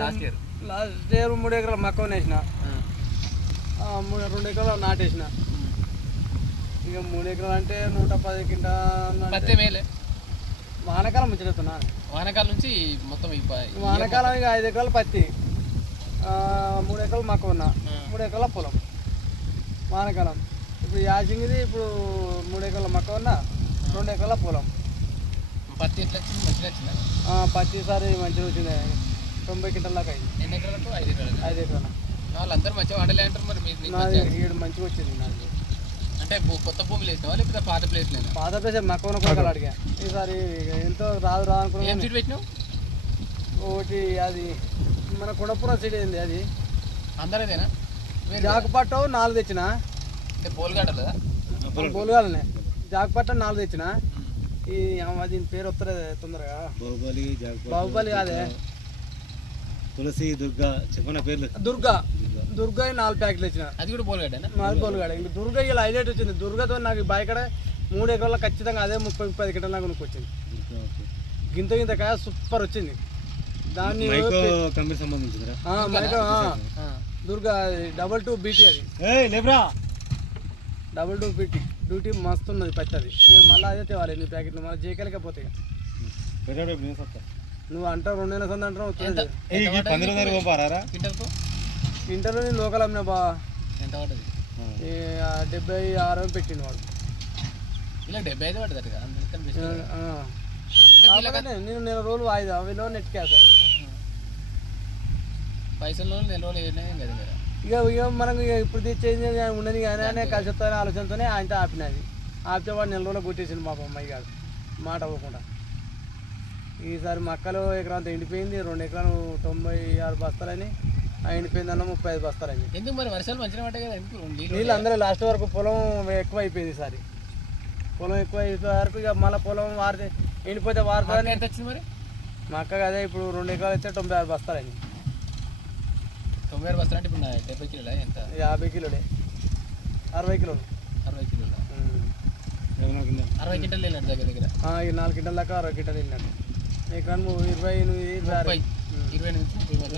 Last year 3 ఎకరాలు మక్క వేసిన, 2 ఎకరాలు నాటేసిన. ఇక 3 ఎకరాలు అంటే 110 క్వింటాల్. వానకాలం ముచ్చడుతున్నా, వానకాలం నుంచి మొత్తం వానకాలం ఇక 5 ఎకరాలు పత్తి, 3 ఎకరాలు మక్క ఉన్నా, 3 ఎకరాల పొలం వానకాలం. ఇప్పుడు యాసింగిది ఇప్పుడు 3 ఎకరాల మక్క ఉన్నా, 2 ఎకరాల పొలం. పత్తి ఎట్లా వచ్చింది? మంచిగా వచ్చిందా? పత్తి సారి మంచిగా వచ్చింది, 90 క్వింటాల్ దాకా అయింది. ఎన్ని ఎకరాలకు? 5 ఎకరాలు. 5 ఎకరాలు. వాళ్ళందరూ మంచిగా వండలే అంటారు. మరి నాది 7 మంచిగా వచ్చింది. నాది అంటే కొత్త భూములు వేసినావా లేకపోతే పాత ప్లేస్ లేదా? పాత ప్లేస్ మక్క కొనలు అడిగా. ఈసారి ఎంతో రాదు అనుకున్నా. ఏం సీడ్ పెట్టినావు? ఒకటి అది మన కొండపురం సీడ్ అయింది, అది అందరేదేనా? జాకుపట్ట 4 తెచ్చిన. అంటే బోల్గాడలేదా? బోలుగాలనే జాకుపట్ట 4 తెచ్చిన. ఈ దీని పేరు వస్తలేదు తొందరగా. బాహుబలి కాదే, తులసి, దుర్గా చెప్పిన పేర్లు. దుర్గా 4 ప్యాకెట్లు ఇచ్చిన. అది కూడా బోల్గాడేనా? నాది బోలుగాడ. ఇంక దుర్గా ఇలా హైలైట్ వచ్చింది. దుర్గాతో నాకు బాయికడ 3 ఎకరాల్లో ఖచ్చితంగా అదే 30-30 క్వింటాల్ దాకా వచ్చింది. గింత కాయ సూపర్ వచ్చింది. దాన్ని దుర్గా 22 BT, అది 22 BT డ్యూటీ మస్తు ఉన్నది పత్తి. అది మళ్ళీ అదే తేవాలి 8 ప్యాకెట్లు, మళ్ళీ జేకెలకే పోతాయి. నువ్వు అంటావు 2 నెలల సంది అంటావు. ఇంటర్లో నేను లోకల్ అమ్మినా బా. ఎంత పడ్డది? 76 పెట్టిండు వాడు. ఇలా 75 పడ్డది కదా. నేను నెల రోజులు వాయిదా వీళ్ళు నెట్ క్యాష్ పైసలు నెల రోజులు ఏం కదా. ఇక మనకు ఇప్పుడు తెచ్చేది ఉండని కానీ కలిసి వస్తానే ఆలోచనతోనే ఆయనతో ఆపినది. ఆపితే వాడు 4 రోజులు కొట్టేసింది మా అమ్మాయి కాదు మాట అవ్వకుండా. ఈసారి మక్కలు ఎకరాంతా ఎండిపోయింది. 2 ఎకరాలు 96 బస్తాలని, ఎండిపోయిందన్న 35 బస్తాలని. ఎందుకు మరి? వర్షాలు మంచిగా పడ్డాయి కదా, ఎందుకు నీళ్ళు అందరూ లాస్ట్ వరకు పొలం ఎక్కువ అయిపోయింది. ఈసారి పొలం ఎక్కువ అయిపోయే వరకు ఇక మళ్ళీ పొలం వారి ఎండిపోతే వారుతుంది. ఎంత వచ్చింది మరి? మా అక్క అదే ఇప్పుడు 2 ఎకరాలు అయితే 96 బస్తాలని. 96 బస్తాలు అంటే ఇప్పుడు 70 కిలోలా? ఎంత? 50 కిలోలే, 60 కిలోలు. 60 కిలోలా? 60 క్వింటాలు వెళ్ళినట్టు దగ్గర దగ్గర. ఇక 4 క్వింటాల్ దాకా 60 క్వింటాలు వెళ్ళినట్టు. ఎకరాన్ని 20 నుంచి 30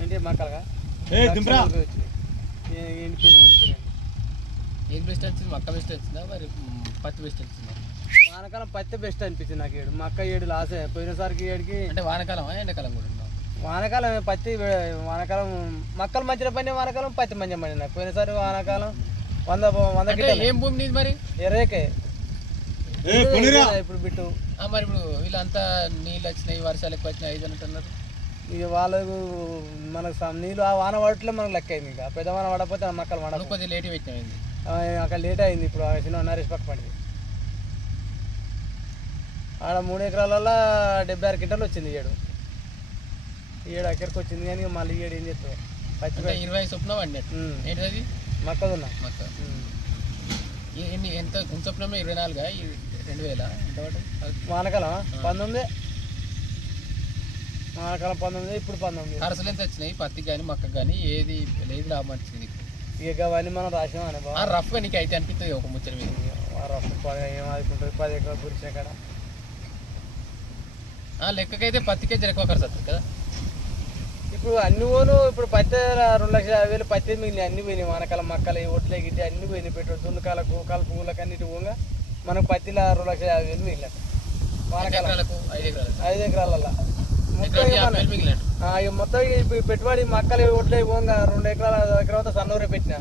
ఏంటి మక్కలుగా ఎండిపోయినాయి. ఏది బెస్ట్ వచ్చింది? మక్క బెస్ట్ వచ్చిందా మరి పత్తి బెస్ట్ వచ్చిందా? వానకాలం పత్తి బెస్ట్ అనిపించింది నాకు. 7 మక్క 7 లాసే. పోయినసారికి 7కి. అంటే వానకాలం ఎండాకాలం కూడా? వానకాలం పత్తి, వానకాలం మక్కలు మంచిగా పండి, వానకాలం పత్తి మంచిగా పండి. నాకు పోయినసారి వానకాలం 100 ఏం భూమి నీది మరి? ఎర్రేకే ఇప్పుడు బిట్టు. మరి ఇప్పుడు వీళ్ళంతా నీళ్ళు వచ్చినాయి, వర్షాలు ఎక్కువ వచ్చినాయి 5 అంటున్నారు. ఇక వాళ్ళకు మనకు నీళ్ళు ఆ వాన పడట్లే మనకు లెక్క అయింది. ఇక పెద్ద వాన పడకపోతే మక్కలు పడ కొద్దిగా లేట్ పెట్టినాయింది. అక్కడ లేట్ అయింది. ఇప్పుడు చిన్న నరేష్ పక్క పడింది. ఆడ 3 ఎకరాలలో 76 క్వింటాలు వచ్చింది. 7 ఎకరకు వచ్చింది. కానీ మళ్ళీ 7 ఏం చేస్తావు? పత్తి 20 చొప్పున పడినట్టు. ఏంటిది? మక్కదున్నా మక్క. ఎంత చొప్పున? 24 2000 ఎంత పడ్డది? వానకాలం 19, వానకాలం 19, ఇప్పుడు 19. ఖర్చులు ఎంత వచ్చినాయి పత్తికి కానీ మక్కకు కానీ? ఏది లేదు లాభం వచ్చింది? ఇక అవన్నీ మనం రాసినాం. రఫ్గా నీకు అయితే అనిపిస్తుంది ఒక ముచ్చట మీద. రఫ్ ఏం ఆదుకుంటుంది 10 ఎకరాలు గురించిన కాడ. లెక్కకైతే పత్తికే ఎక్కువ ఖర్చు వస్తుంది కదా. ఇప్పుడు అన్ని పోను. ఇప్పుడు పత్తి 2,50,000 పత్తి మిగిలిన అన్ని పోయినాయి. వానకాలం మక్కలు ఒట్లే గిట్టి అన్ని పోయినాయి. పెట్రోల్ దుందుకాలకు కలుపులకు అన్నిటి పోగా మనకు పత్తిలో 2,50,000 మిగిలిన. వానకాలం 5 ఎకరాలలో మొత్తం ఇప్పుడు పెట్టుబడి మక్కలు ఒట్లే పోగా 2 ఎకరాలతో సన్నూరే పెట్టిన.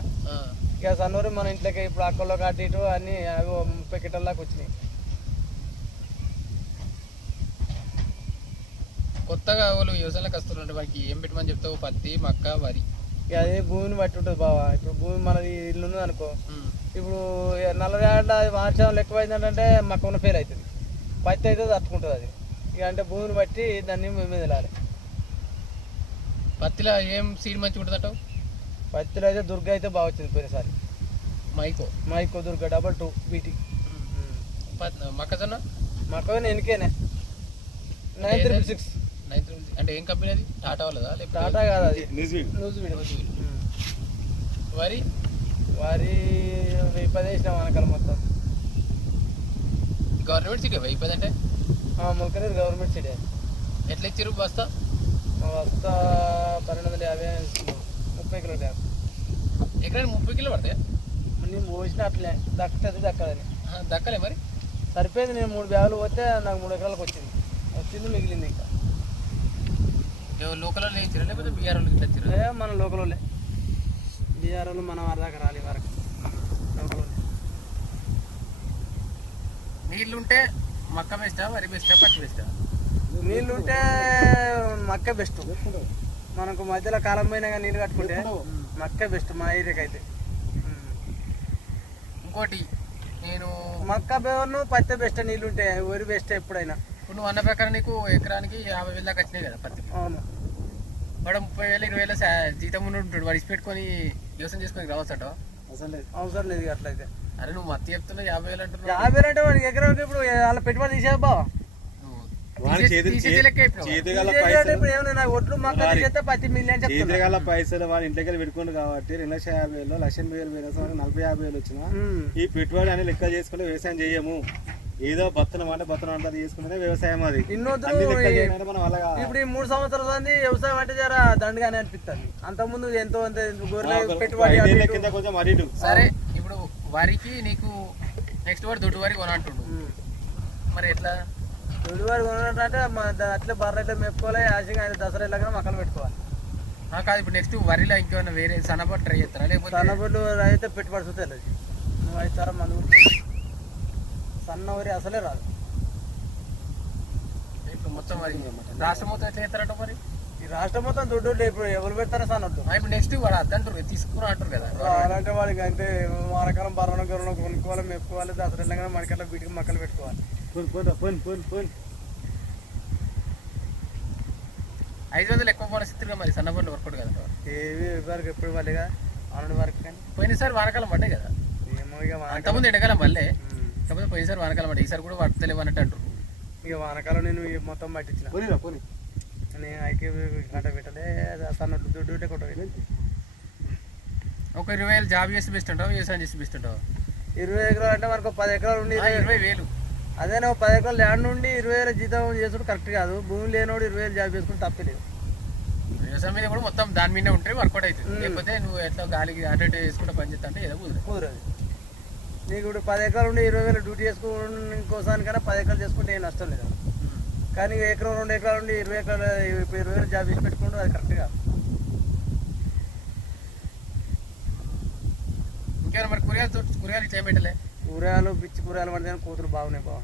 ఇక సన్నూరు మన ఇంట్లోకి ఇప్పుడు అక్కల్లో అటు ఇటు అన్ని 30 క్వింటాల దాకా వచ్చినాయి. కొత్తగా వాళ్ళు వ్యవసాయంలోకి వస్తున్నారు. వారికి ఏం పెట్టమని చెప్తావు? పత్తి, మక్క, వరి. ఇక అదే భూమిని బట్టి ఉంటుంది బావా. ఇప్పుడు భూమి మనది ఇల్లు ఉన్నది అనుకో, ఇప్పుడు 40 ఏళ్ళ వార్షం ఎక్కువ అయిందంటే మక్క ఉన్న ఫెయిల్ అవుతుంది. పత్తి అయితే తట్టుకుంటుంది అది. ఇక అంటే భూమిని బట్టి దాన్ని మేము వెళ్ళాలి. పత్తిలో ఏం సీడ్ మంచిగా ఉంటుంది అంటావు? పత్తిలో అయితే దుర్గా అయితే బాగా వచ్చింది పోయినసారి. మైకో దుర్గా 22 BT. మొక్కజొన్న ఎన్నికేనే 936. అంటే ఏం కంపెనీ అది? టాటా వాళ్ళదా? టాటా కాదు, అది న్యూజివీడ్. వరి 1010 వేసిన వానకాలం మొత్తం. గవర్నమెంట్ సీట్ 1010 అంటే ముల్కనీరు గవర్నమెంట్ సీడే. ఎట్లా ఇచ్చారు బస్తా? మా వస్తా 1250 30 కిలో ట్యాప్. ఎకరానికి 30 కిలో పడతాయి. నేను పోసిన అట్లే దక్కది దక్కదని దక్కలే మరి. సరిపోయింది. నేను 3 బ్యాగులు పోతే నాకు 3 ఎకరాలకు వచ్చింది మిగిలింది. ఇంకా లోకల్ వాళ్ళు ఇచ్చారా లేకపోతే బీఆర్ వాళ్ళు ఇట్లా ఇచ్చారు? మన లోకల్ వాళ్ళే, బీఆర్ వాళ్ళు మన వారి దాకా రాలి వరకు లోకల్ వాళ్ళే. నీళ్ళుంటే మక్క బెస్టా, వరి బెస్టా, పత్తి బెస్టా? నీళ్ళుంటే మక్క బెస్ట్. మనకు మధ్యలో కాలం పోయినా కానీ నీళ్ళు కట్టుకుంటే మక్క బెస్ట్ మా ఏరియాకి అయితే. ఇంకోటి నేను మక్క బెవర్ను పత్తి బెస్ట్, నీళ్ళుంటే వరి బెస్ట్ ఎప్పుడైనా. ఇప్పుడు నువ్వు అన్న ప్రకారం నీకు ఎకరానికి 50,000 దాకా వచ్చినాయి కదా పత్తి. అవును. వాడు 30,000 20,000 జీతం ఉండి ఉంటాడు, వాడు ఇచ్చి పెట్టుకొని వ్యవసాయం చేసుకొని రావచ్చట. అవసరం లేదు అట్లయితే. అరే నువ్వు మత్తి చెప్తున్నావు 50,000 అంటున్నావు. 50,000 అంటే వాడికి ఎకరానికి ఇప్పుడు వాళ్ళ పెట్టుబడి తీసేది బావ. ఇప్పుడు ఏమన్నా నాకు ఒట్లు మక్క తీసేస్తే 10 మిలియన్ చెప్తున్నా. పైసలు వాళ్ళ ఇంట్లోకి పెట్టుకోండి కాబట్టి 2,50,000 1,80,000 40,000 వచ్చిన ఈ పెట్టుబడి అని లెక్క చేసుకుంటే వ్యవసాయం చేయము. ఏదో బత్తనం అంతా చేసుకుంటే వ్యవసాయం అది. ఇప్పుడు ఈ 3 సంవత్సరాల మంది వ్యవసాయం అంటే జర దండగానే అనిపిస్తుంది. అంతకుముందు ఎంతో అంత గొర్రెలు పెట్టుబడి కొంచెం అడిటు. సరే ఇప్పుడు వరికి నీకు నెక్స్ట్ వాడు దొడ్డు వరి కొనంటుండు, మరి ఎట్లా? దొడ్డు వరి కొనాలంటే అట్లే బర్రెలు మెప్పుకోవాలి. యాసింగ్ ఆయన దసరా వెళ్ళగా మొక్కలు పెట్టుకోవాలి. కాదు ఇప్పుడు నెక్స్ట్ వరిలో ఇంకేమైనా వేరే సన్నపట్టు ట్రై చేస్తారా లేకపోతే? సన్నపట్లు అయితే పెట్టుబడి చూస్తే నువ్వు 5 సార్లు మందు సన్న వరి అసలే రాదు. ఇప్పుడు మొత్తం మరి రాష్ట్రం మొత్తం ఎట్లా చేస్తారట మరి? ఈ రాష్ట్రం మొత్తం దొడ్డు ఇప్పుడు ఎవరు పెడతారా సన్నట్టు? ఇప్పుడు నెక్స్ట్ వాడు అద్దంటారు తీసుకురా అంటారు కదా. అలాంటి వాడికి అంటే వానకాలం బర్రెలు గొర్రెలు కొనుక్కోవాలి, మెప్పుకోవాలి. దసరా వెళ్ళగా మనకట్లా వీటికి మొక్కలు పెట్టుకోవాలి. 500 ఎక్కువ పరిస్థితిగా మరి సన్నపట్లు వర్కౌట్ కదా. ఏవి వరకు ఎప్పుడు వాళ్ళేగా ఆనుడి వరకు. కానీ పోయినసారి వానకాలం పడ్డాయి కదా. ఏమో ఇక అంతకుముందు ఎండకాలం పడలే, కాకపోతే పోయినసారి వానకాలం పడ్డాయి, ఈసారి కూడా పడతలేవు అన్నట్టు అంటారు. ఇక వానకాలం నేను మొత్తం పట్టించిన నేను ఐకే గంట పెట్టలే. సన్నట్లు దుడ్డు కొట్టలేదు. ఒక 20,000 జాబ్ చేసి బెస్ట్ ఉంటావు, వ్యవసాయం చేసి బెస్ట్ ఉంటావు. 20 ఎకరాలు అంటే మనకు 10 ఎకరాలు ఉండి 20,000. అదే నువ్వు 10 ఎకరాలు ల్యాండ్ నుండి 20,000 జీతం చేసుడు కరెక్ట్ కాదు. భూమి లేనోడు 20,000 జాబ్ చేసుకుని తప్పలేదు. వ్యవసాయం మీద కూడా మొత్తం దాని మీదే ఉంటే వర్కౌట్ అవుతుంది. లేకపోతే నువ్వు ఎట్లా గాలికి అటు ఇటు వేసుకుంటే పని చేస్తా అంటే ఏదో కుదరదు. నీకు ఇప్పుడు 10 ఎకరాలు ఉండి 20,000 డ్యూటీ చేసుకుని ఇంకోసానికైనా 10 ఎకరాలు చేసుకుంటే ఏం నష్టం లేదు. కానీ ఎకరం 2 ఎకరాలు ఉండి 20 ఎకరాలు ఇప్పుడు 20,000 జాబ్ చేసి పెట్టుకుంటూ అది కరెక్ట్ కాదు. ఇంకేమైనా మరి కూరగాయలు చేయబెట్టలే? కూరగాయలు పిచ్చి కూరగాయలు పడితే కూతురు బాగున్నాయి బావ.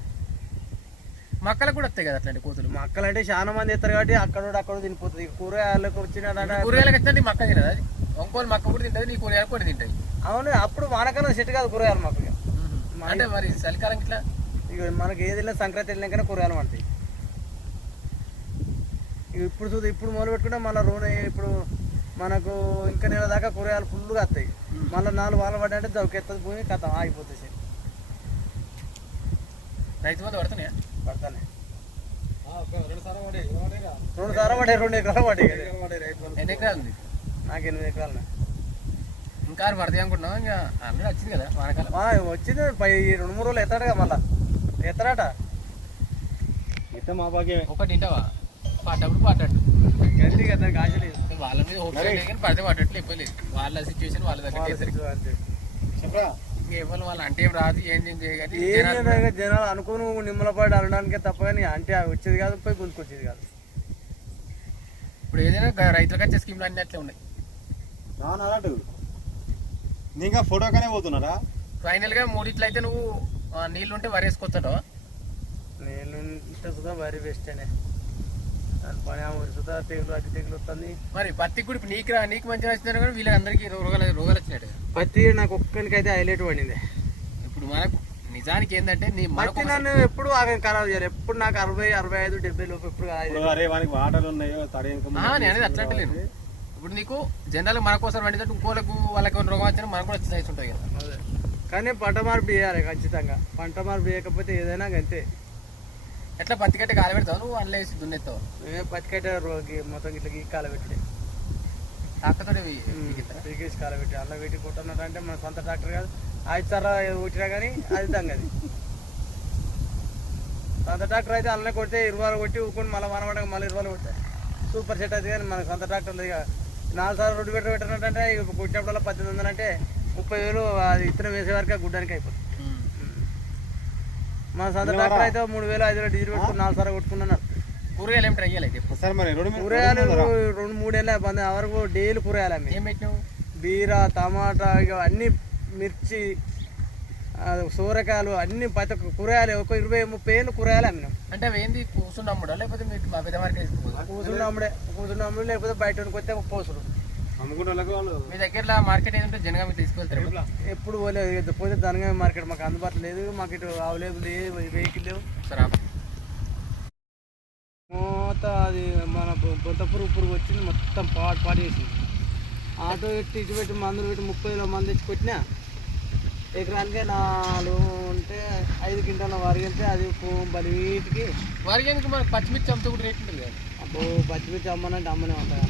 మక్కలకు కూడా వస్తాయి కదా అట్లాంటి కూతురు. మక్కలు అంటే చాలా మంది ఎత్తారు కాబట్టి అక్కడ తినిపోతుంది. కూరగాయలకు వచ్చిన కూరగాయలకు వచ్చినట్టు మక్క తినదు. అది ఒంకోలు మక్క కూడా తింటుంది, నీ కూరగాయలు కూడా తింటాయి. అవును. అప్పుడు వానకాలం సెట్ కాదు కూరగాయలు మాకు. అంటే మరి చలికాలం ఇట్లా ఇక మనకి ఏది వెళ్ళినా సంక్రాంతి వెళ్ళినాకనే కూరగాయలు పడతాయి. ఇప్పుడు చూద్దాం, ఇప్పుడు మొదలు పెట్టుకుంటే మళ్ళీ రోడ్ ఇప్పుడు మనకు ఇంకా నెల దాకా కూరగాయలు ఫుల్గా వస్తాయి. మళ్ళీ 4 వారాలు పడ్డాయంటే దొరికేస్తుంది భూమి, కథ ఆగిపోతుంది. రైతు మంది పడుతున్నాయా? పడతానే 2 సార్లు పడ్డాయి. 2 ఎకరాలు పడ్డాయి. ఎన్ని ఎకరాలు ఉంది? నాకు 8 ఎకరాలు. ఇంకా పడతాయి అనుకుంటున్నావు? ఇంకా అన్నీ వచ్చింది కదా వానకాలం. వచ్చింది 2-3 రోజులు ఎత్తాడుగా. మళ్ళీ ఎత్తరాట మా భాగ్యమే. ఒకటి తింటావా? పడ్డప్పుడు పడ్డట్టు గంటి కదా, దానికి ఆశ లేదు. వాళ్ళ మీద కానీ పడితే పడ్డట్లు ఇవ్వలేదు. వాళ్ళ సిచ్యువేషన్ వాళ్ళ దగ్గర ఎవరు వాళ్ళు అంటే ఏం రాదు, ఏం చేయగానే జనాలు అనుకుని నిమ్మలపాటు అనడానికే తప్ప కానీ అంటే వచ్చేది కాదు, పోయి గుంతుకొచ్చేది కాదు. ఇప్పుడు ఏదైనా రైతులకు వచ్చే స్కీమ్లు అన్నీ అట్లే ఉన్నాయి. ఇంకా ఫోటోగానే పోతున్నారా? ఫైనల్ గా 3 అయితే నువ్వు నీళ్ళు ఉంటే వరి వేసుకొస్తాడు. నీళ్ళు ఉంటే సుధా వరి బెస్ట్ అనే దాని పని వరి సుధా తెగులు అతి తెగులు వస్తుంది. మరి పత్తి కూడా ఇప్పుడు నీకు మంచిగా వచ్చినా కూడా వీళ్ళందరికీ రోగాలు వచ్చినట్టు. పత్తి నాకు ఒక్కరికైతే హైలైట్ పడింది. ఇప్పుడు మనకు నిజానికి ఏంటంటే పత్తి నన్ను ఎప్పుడు ఖరాబ్ చేయాలి. ఎప్పుడు నాకు 60, 65, 70 లోపు ఎప్పుడు వాటలు ఉన్నాయో నేను అనేది అట్లా అంటలేను. ఇప్పుడు నీకు జనరల్ మన కోసం పండితే ఇంకోళ్ళకు వాళ్ళకి రోగం వచ్చినా మనకు కూడా వచ్చి ఉంటుంది కదా. కానీ పంట మార్పు చేయాలి ఖచ్చితంగా. పంట మార్పు చేయకపోతే ఏదైనా అంతే. ఎట్లా పత్తి కట్టే కాల పెడతావు నువ్వు? అందులో వేసి దున్నెత్తావు? పత్తి కట్టే మొత్తం ఇట్లా కాల పెట్టి డాక్టర్తో పీకేసి కాల పెట్టి అలా పెట్టి కొట్టున్నారంటే మన సొంత డాక్టర్ కాదు. 5 సార్లు కొట్టినా కానీ అది దంగది. సొంత ట్రాక్టర్ అయితే అలానే కొడితే 20 కొట్టి ఊరుకొని మళ్ళీ మనవడం మళ్ళీ 20 కొడితే సూపర్ సెట్ అవుతుంది. కానీ మనకు సొంత ట్రాక్టర్ ఉంది. ఇక 4 సార్లు రోడ్డు పెట్టినట్టంటే ఇక కొట్టినప్పుడల్లా 1800 అంటే 30,000 అది ఇత్తనం వేసే వరకు గుడ్డానికి అయిపోతుంది. మన సొంత ట్రాక్టర్ అయితే 3,000 5,000 డీజిల్ పెట్టుకుని 4 సార్లు కొట్టుకున్నాను. కూరగాయలు ఏం ట్రై చేయాలి సార్ మరి కూరగాయలు 2-3 ఏళ్ళ బంద్ వరకు డైలీ కూరగాయలు అమ్మి ఏం పెట్టినావు? బీర టమాటా ఇక అన్ని మిర్చి సూరకాయలు అన్ని ప్రతి ఒక్క కూరగాయలు ఒక 20-30 ఏళ్ళు కూరగాయలు అమ్మినాం. అంటే అవి ఏంది కూర్చున్నమ్ముడా లేకపోతే మీరు పెద్ద మార్కెట్ కూర్చున్నప్పుడు లేకపోతే బయట వస్తే పోసుడు అమ్ముకుంటే వాళ్ళు మీ దగ్గర మార్కెట్ ఏదంటే జనగా మీరు తీసుకెళ్తారు. ఎప్పుడు పోలేదు. పోతే ధనంగా మార్కెట్ మాకు అందుబాటులో లేదు. మాకు ఇటు అవైలబుల్ లేదు, వెహికల్ లేవు. సరే మొత్తం అది మన బొంత పురుగు వచ్చింది, మొత్తం పాటు చేసింది. ఆటో పెట్టి ఇటు పెట్టి మందులు పెట్టి 30,000 మంది తెచ్చి కొట్టినా ఎకరానికే 4 ఉంటే 5 క్వింటాల వరి వెళ్తే అది బలి వీటికి వరి ఎందుకు మనకు పచ్చిమిర్చి అమ్మితే కూడా రేట్ ఉంటుంది కదా. అబ్బో పచ్చిమిర్చి అమ్మనంటే అమ్మనే ఉంటాయి.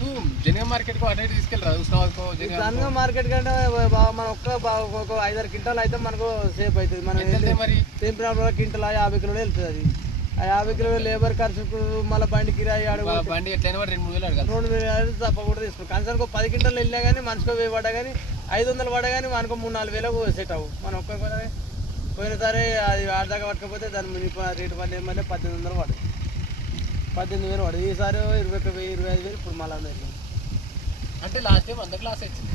నువ్వు జనగా మార్కెట్కు అటు తీసుకెళ్ళరా ఉస్నాబాద్కో జనగా మార్కెట్ కంటే మన ఒక 5-6 క్వింటాలు అయితే మనకు సేఫ్ అవుతుంది. మనం మరి తెంపినప్పుడు క్వింటల్ 50 కిలోలు వెళ్తుంది. అది ఆ 50 కిలోలు లేబర్ ఖర్చుకు మళ్ళీ బండి కిరాయి బండి ఎట్లయినా 2,000-3,000 అడగాలి. 2,000 తప్పకుండా తీసుకున్నాం. కనీసం 10 క్వింటాలు వెళ్ళా కానీ మనిషికి 1000 పడ్డా కానీ 500 పడ్డా కానీ మనకు 3-4 సెట్ అవ్వు. మనం ఒక్క పోయినసారి అది ఆడదాకా పట్టకపోతే దాని మునిప రేటు పడి ఏమంటే 1,800 పడదు, 18,000 పడదు. ఈసారి 21,000-25,000 ఇప్పుడు మళ్ళీ అంటే లాస్ట్ టైం అందరికి లాస్ వచ్చింది.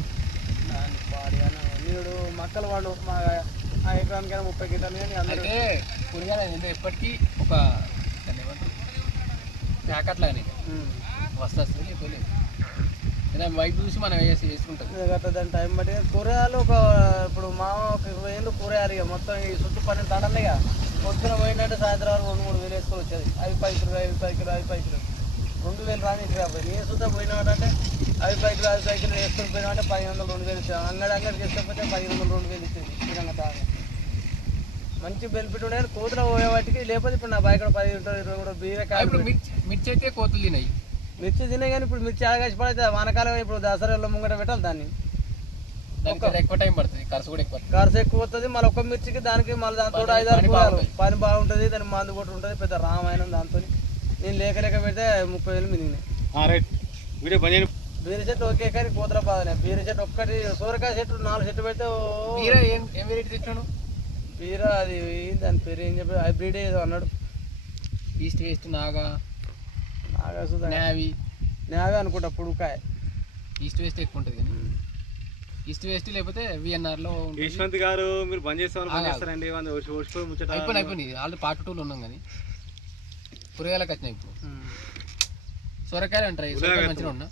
మీరు మక్కలు వాడు మా ఎకరానికైనా 30 క్వింటాలు కానీ అంటే కూరగాయలు ఎప్పటికీ ఒక దాన్ని ఏమంటారు ప్యాకెట్లా కానీ వస్తుంది లేకపోలేదు. వైపు చూసి మనం వేసుకుంటాం దాని టైం బట్టి. కూరగాయలు ఇప్పుడు మా ఒక 20 ఏళ్ళు కూరగాయలు ఇక మొత్తం ఈ చుట్టూ 12 తాడలేగా పొద్దున పోయిందంటే సాయంత్రం వరకు 2-3 వేలు వేసుకొని వచ్చేది. 5 పైకులు 5 కిలో 2,000 రాని ఇంటికి రాబోయి. నేను సుద్ధా పోయినామంటే 5 పైకులు వేసుకొని పోయినామంటే 1,500 2,000 ఇచ్చాను. అంగడి తీసుకపోతే 1,500 2,000 ఇచ్చేది. విధంగా తాగా మంచి బెనిఫిట్ ఉండేది కోతులు పోయే వాటికి. లేకపోతే ఇప్పుడు నా బయట 10 ఉంటుంది 20 కూడా బీరకాయ మిర్చి అయితే కోతులు తినాయి. మిర్చి తినే కానీ ఇప్పుడు మిర్చి ఆగాసి పడితే వానకాలం ఇప్పుడు దసరాలో ముంగట పెట్టాలి. దాన్ని ఎక్కువ టైం పడుతుంది, ఖర్చు కూడా ఎక్కువ. ఖర్చు ఎక్కువ వస్తుంది. మళ్ళీ ఒక్క మిర్చికి దానికి మళ్ళీ దాంతో 5-6 కూరలు పని బాగుంటుంది. దాని మందు కొట్టు ఉంటుంది పెద్ద రామాయణం. దాంతో నేను లేక పెడితే 30,000 మిగిలినాయి. బీర చెట్టు ఓకే కానీ కోతల బాధనే. బీర చెట్టు ఒక్కటి సూరకాయ చెట్టు 4 చెట్టు పెడితే ఏం వెరైటీ తెచ్చాను. బీర అది దాని పేరు ఏం చెప్పి హైబ్రిడ్ ఏదో అన్నాడు. ఈస్ట్ వెస్ట్ నాగా నావి అనుకుంటా. పుడుకాయ ఈస్ట్ వెస్ట్ ఎక్కువ ఉంటుంది కానీ ఈస్ట్ వెస్ట్ లేకపోతే విఎన్ఆర్లో. యశ్వంత్ గారు మీరు బంద్ చేస్తారండి అయిపోయింది. ఆల్రెడీ పార్ట్ 2లో ఉన్నాం కానీ కూరగాయలకు వచ్చినాయి. ఇప్పుడు సొరకాయలు అంటారు మంచిగా ఉన్నా.